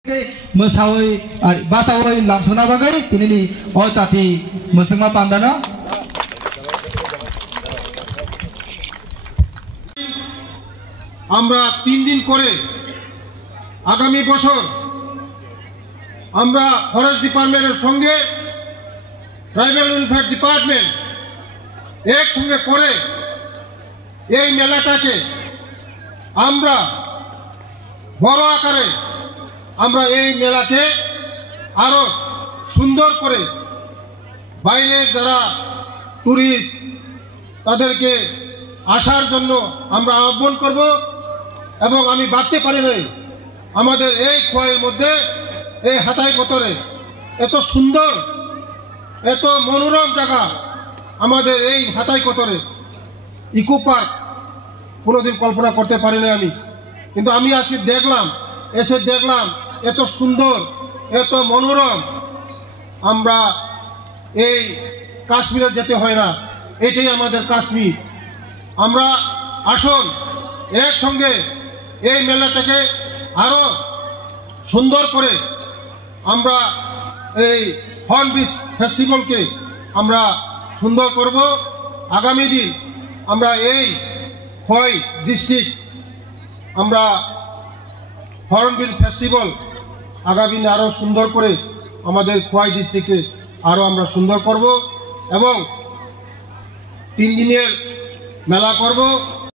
Mesawai basawai langsuna bagai tinili o chati musima pandana আমরা 3 দিন করে আগামী বছর আমরা ফরেস্ট ডিপার্টমেন্টের সঙ্গে ট্রাইবাল ওয়েলফেয়ার ডিপার্টমেন্ট একসঙ্গে করে এই মেলাটাকে আমরা বড় আকারে আমরা এই মেলাকে আরো সুন্দর করে বাইরের যারা টুরিস্ট তাদেরকে আসার জন্য আমরা আহ্বান করব এবং আমি ভাবতে পারি নাই আমাদের এই খোয়াইয়ের মধ্যে এই হাতাই কতরে এত সুন্দর এত মনোরম জায়গা আমাদের এই হাতাই কতরে ইকো পার্ক কোনোদিন কল্পনা করতে পারি না আমি কিন্তু আমি আজকে এসে দেখলাম এত সুন্দর এত মনোরম আমরা এই কাশ্মীরে যেতে হয় না এটাই আমাদের কাশ্মীর আমরা আসুন একসঙ্গে এই মেলাটাকে আরো সুন্দর করে আমরা এই হর্নবিল ফেস্টিভ্যালকে আমরা সুন্দর করব আগামী দিন আমরা এই খোয়াই ডিস্ট্রিক্ট আমরা হর্নবিল ফেস্টিভ্যাল আগামী দিনে আরো সুন্দর করে আমাদের খোয়াই ডিস্ট্রিক্টকে আরো আমরা সুন্দর করব এবং 3 দিনের মেলা করব।